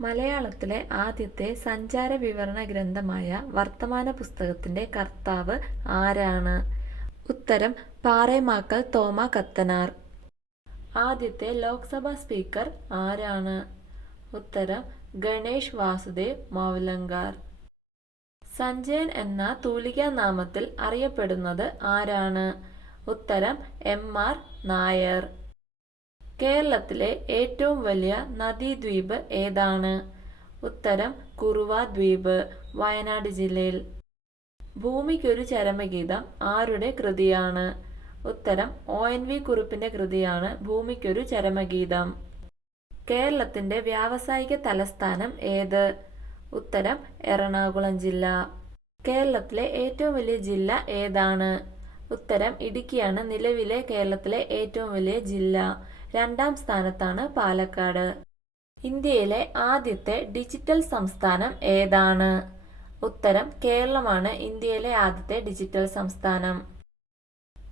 മലയാളത്തിലെ ആദ്യത്തെ സഞ്ചാര വിവരണ ഗ്രന്ഥമായ വർത്തമാന പുസ്തകത്തിന്റെ കർത്താവ് ആരാണ്? ഉത്തരം പാറേമാക്കൽ തോമാ കത്തനാർ. ആദ്യത്തെ ലോക്സഭാ സ്പീക്കർ ആരാണ്? ഉത്തരം ഗണേഷ് വാസുദേവ് മൗലങ്കാർ. സഞ്ജയൻ എന്ന തൂലികാനാമത്തിൽ അറിയപ്പെടുന്നത് ആരാണ്? ഉത്തരം എം.ആർ. നായർ. കേരളത്തിലെ ഏറ്റവും വലിയ നദീദ്വീപ് ഏതാണ്? ഉത്തരം കുറുവ ദ്വീപ്, വയനാട് ജില്ലയിൽ. ഭൂമിക്കൊരു ചരമഗീതം ആരുടെ കൃതിയാണ്? ഉത്തരം ഒ.എൻ.വി. കുറുപ്പിന്റെ കൃതിയാണ് ഭൂമിക്കൊരു ചരമഗീതം. കേരളത്തിന്റെ വ്യാവസായിക തലസ്ഥാനം ഏത്? ഉത്തരം എറണാകുളം ജില്ല. കേരളത്തിലെ ഏറ്റവും വലിയ ജില്ല ഏതാണ്? ഉത്തരം ഇടുക്കിയാണ് നിലവിലെ കേരളത്തിലെ ഏറ്റവും വലിയ ജില്ല. രണ്ടാം സ്ഥാനത്താണ് പാലക്കാട്. ഇന്ത്യയിലെ ആദ്യത്തെ ഡിജിറ്റൽ സംസ്ഥാനം ഏതാണ്? ഉത്തരം കേരളമാണ് ഇന്ത്യയിലെ ആദ്യത്തെ ഡിജിറ്റൽ സംസ്ഥാനം.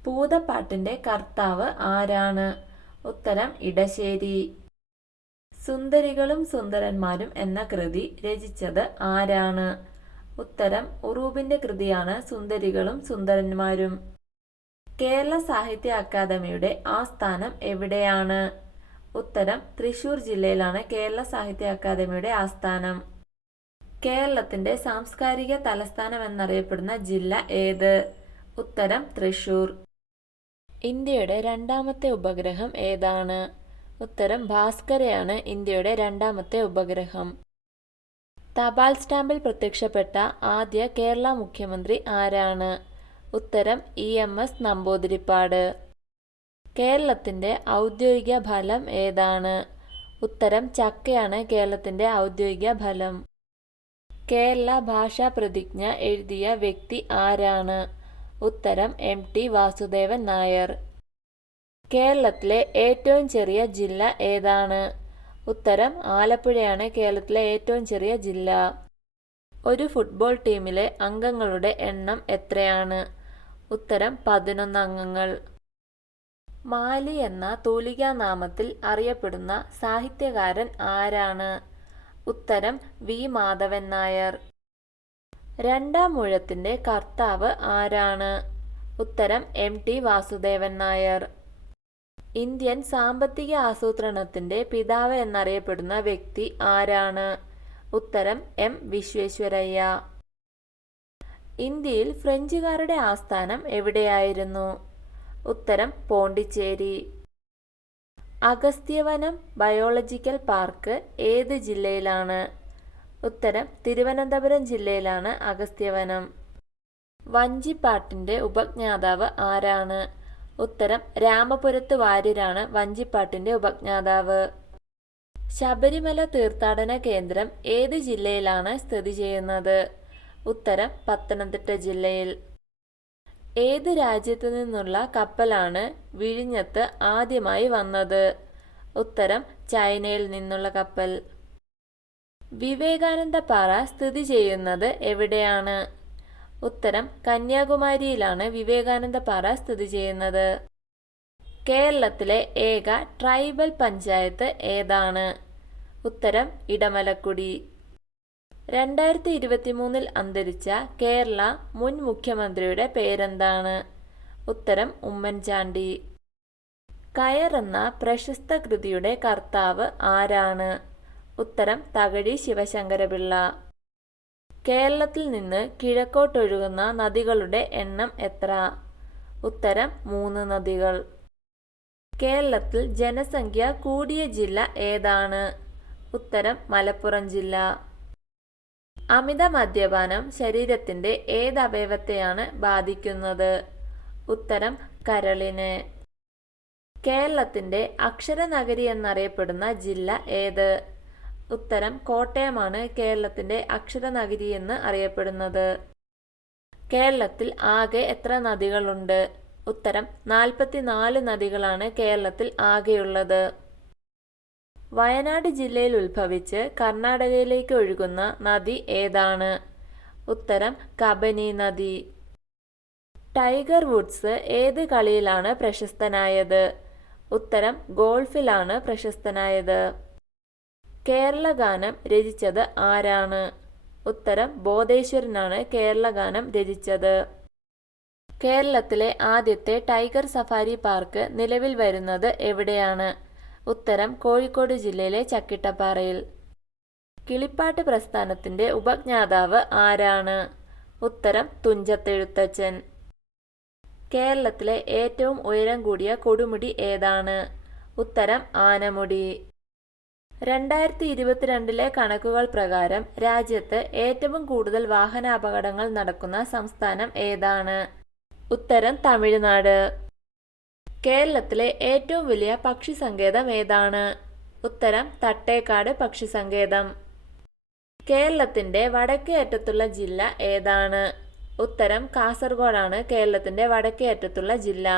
ഭൂതപ്പാട്ടിന്റെ കർത്താവ് ആരാണ്? ഉത്തരം ഇടശ്ശേരി. സുന്ദരികളും സുന്ദരന്മാരും എന്ന കൃതി രചിച്ചത് ആരാണ്? ഉത്തരം ഉറൂബിന്റെ കൃതിയാണ് സുന്ദരികളും സുന്ദരന്മാരും. കേരള സാഹിത്യ അക്കാദമിയുടെ ആസ്ഥാനം എവിടെയാണ്? ഉത്തരം തൃശൂർ ജില്ലയിലാണ് കേരള സാഹിത്യ അക്കാദമിയുടെ ആസ്ഥാനം. കേരളത്തിന്റെ സാംസ്കാരിക തലസ്ഥാനം എന്നറിയപ്പെടുന്ന ജില്ല ഏത്? ഉത്തരം തൃശൂർ. ഇന്ത്യയുടെ രണ്ടാമത്തെ ഉപഗ്രഹം ഏതാണ്? ഉത്തരം ഭാസ്കരയാണ് ഇന്ത്യയുടെ രണ്ടാമത്തെ ഉപഗ്രഹം. തപാൽ സ്റ്റാമ്പിൽ പ്രത്യക്ഷപ്പെട്ട ആദ്യ കേരള മുഖ്യമന്ത്രി ആരാണ്? ഉത്തരം ഇ.എം.എസ്. നമ്പൂതിരിപ്പാട്. കേരളത്തിന്റെ ഔദ്യോഗിക ഫലം ഏതാണ്? ഉത്തരം ചക്കയാണ് കേരളത്തിന്റെ ഔദ്യോഗിക ഫലം. കേരള ഭാഷാ പ്രതിജ്ഞ എഴുതിയ വ്യക്തി ആരാണ്? ഉത്തരം എം.ടി. വാസുദേവൻ നായർ. കേരളത്തിലെ ഏറ്റവും ചെറിയ ജില്ല ഏതാണ്? ഉത്തരം ആലപ്പുഴയാണ് കേരളത്തിലെ ഏറ്റവും ചെറിയ ജില്ല. ഒരു ഫുട്ബോൾ ടീമിലെ അംഗങ്ങളുടെ എണ്ണം എത്രയാണ്? ഉത്തരം 11 അംഗങ്ങൾ. മാലി എന്ന തൂലികാനാമത്തിൽ അറിയപ്പെടുന്ന സാഹിത്യകാരൻ ആരാണ്? ഉത്തരം വി. മാധവൻ നായർ. രണ്ടാം ഊഴത്തിന്റെ കർത്താവ് ആരാണ്? ഉത്തരം എം.ടി. വാസുദേവൻ നായർ. ഇന്ത്യൻ സാമ്പത്തിക ആസൂത്രണത്തിന്റെ പിതാവ് എന്നറിയപ്പെടുന്ന വ്യക്തി ആരാണ്? ഉത്തരം എം. വിശ്വേശ്വരയ്യ. ഇന്ത്യയിൽ ഫ്രഞ്ചുകാരുടെ ആസ്ഥാനം എവിടെയായിരുന്നു? ഉത്തരം പോണ്ടിച്ചേരി. അഗസ്ത്യവനം ബയോളജിക്കൽ പാർക്ക് ഏത് ജില്ലയിലാണ്? ഉത്തരം തിരുവനന്തപുരം ജില്ലയിലാണ് അഗസ്ത്യവനം. വഞ്ചിപ്പാട്ടിന്റെ ഉപജ്ഞാതാവ് ആരാണ്? ഉത്തരം രാമപുരത്ത് വാര്യരാണ് വഞ്ചിപ്പാട്ടിന്റെ ഉപജ്ഞാതാവ്. ശബരിമല തീർത്ഥാടന കേന്ദ്രം ഏത് ജില്ലയിലാണ് സ്ഥിതി ചെയ്യുന്നത്? ഉത്തരം പത്തനംതിട്ട ജില്ലയിൽ. ഏത് രാജ്യത്തു നിന്നുള്ള കപ്പലാണ് വിഴിഞ്ഞത്ത് ആദ്യമായി വന്നത്? ഉത്തരം ചൈനയിൽ നിന്നുള്ള കപ്പൽ. വിവേകാനന്ദ പാറ സ്ഥിതി ചെയ്യുന്നത് എവിടെയാണ്? ഉത്തരം കന്യാകുമാരിയിലാണ് വിവേകാനന്ദ പാറ സ്ഥിതി ചെയ്യുന്നത്. കേരളത്തിലെ ഏക ട്രൈബൽ പഞ്ചായത്ത് ഏതാണ്? ഉത്തരം ഇടമലക്കുടി. 2023 അന്തരിച്ച കേരള മുൻ മുഖ്യമന്ത്രിയുടെ പേരെന്താണ്? ഉത്തരം ഉമ്മൻചാണ്ടി. കയർ എന്ന പ്രശസ്ത കൃതിയുടെ കർത്താവ് ആരാണ്? ഉത്തരം തകഴി ശിവശങ്കരപിള്ള. കേരളത്തിൽ നിന്ന് കിഴക്കോട്ടൊഴുകുന്ന നദികളുടെ എണ്ണം എത്ര? ഉത്തരം 3 നദികൾ. കേരളത്തിൽ ജനസംഖ്യ കൂടിയ ജില്ല ഏതാണ്? ഉത്തരം മലപ്പുറം ജില്ല. അമിത മദ്യപാനം ശരീരത്തിന്റെ ഏത് അവയവത്തെയാണ് ബാധിക്കുന്നത്? ഉത്തരം കരളിനെ. കേരളത്തിന്റെ അക്ഷരനഗരി എന്നറിയപ്പെടുന്ന ജില്ല ഏത്? ഉത്തരം കോട്ടയമാണ് കേരളത്തിന്റെ അക്ഷരനഗരി എന്ന് അറിയപ്പെടുന്നത്. കേരളത്തിൽ ആകെ എത്ര നദികളുണ്ട്? ഉത്തരം 44 നദികളാണ് കേരളത്തിൽ ആകെയുള്ളത്. വയനാട് ജില്ലയിൽ ഉത്ഭവിച്ച് കർണാടകയിലേക്ക് ഒഴുകുന്ന നദി ഏതാണ്? ഉത്തരം കബനി നദി. ടൈഗർ വുഡ്സ് ഏത് കളിയിലാണ് പ്രശസ്തനായത്? ഉത്തരം ഗോൾഫിലാണ് പ്രശസ്തനായത്. കേരള ഗാനം രചിച്ചത് ആരാണ്? ഉത്തരം ബോധേശ്വരനാണ് കേരള ഗാനം രചിച്ചത്. കേരളത്തിലെ ആദ്യത്തെ ടൈഗർ സഫാരി പാർക്ക് നിലവിൽ വരുന്നത് എവിടെയാണ്? ഉത്തരം കോഴിക്കോട് ജില്ലയിലെ ചക്കിട്ടപ്പാറയിൽ. കിളിപ്പാട്ട് പ്രസ്ഥാനത്തിന്റെ ഉപജ്ഞാതാവ് ആരാണ്? ഉത്തരം തുഞ്ചത്തെഴുത്തച്ഛൻ. കേരളത്തിലെ ഏറ്റവും ഉയരം കൂടിയ കൊടുമുടി ഏതാണ്? ഉത്തരം ആനമുടി. 2022 കണക്കുകൾ പ്രകാരം രാജ്യത്ത് ഏറ്റവും കൂടുതൽ വാഹനാപകടങ്ങൾ നടക്കുന്ന സംസ്ഥാനം ഏതാണ്? ഉത്തരം തമിഴ്നാട്. കേരളത്തിലെ ഏറ്റവും വലിയ പക്ഷി സങ്കേതം ഏതാണ്? ഉത്തരം തട്ടേക്കാട് പക്ഷി സങ്കേതം. കേരളത്തിന്റെ വടക്കേ അറ്റത്തുള്ള ജില്ല ഏതാണ്? ഉത്തരം കാസർഗോഡാണ് കേരളത്തിന്റെ വടക്കേ അറ്റത്തുള്ള ജില്ല.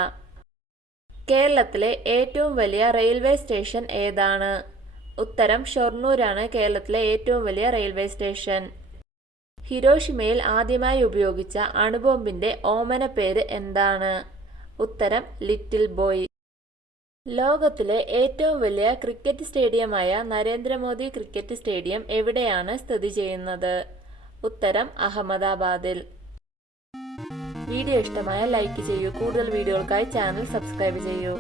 കേരളത്തിലെ ഏറ്റവും വലിയ റെയിൽവേ സ്റ്റേഷൻ ഏതാണ്? ഉത്തരം ഷൊർണൂരാണ് കേരളത്തിലെ ഏറ്റവും വലിയ റെയിൽവേ സ്റ്റേഷൻ. ഹിരോഷിമയിൽ ആദ്യമായി ഉപയോഗിച്ച അണുബോംബിന്റെ ഓമന പേര് എന്താണ്? ഉത്തരം ലിറ്റിൽ ബോയ്. ലോകത്തിലെ ഏറ്റവും വലിയ ക്രിക്കറ്റ് സ്റ്റേഡിയമായ നരേന്ദ്രമോദി ക്രിക്കറ്റ് സ്റ്റേഡിയം എവിടെയാണ് സ്ഥിതി ചെയ്യുന്നത്? ഉത്തരം അഹമ്മദാബാദിൽ. വീഡിയോ ഇഷ്ടമായ ലൈക്ക് ചെയ്യൂ. കൂടുതൽ വീഡിയോകൾക്കായി ചാനൽ സബ്സ്ക്രൈബ് ചെയ്യൂ.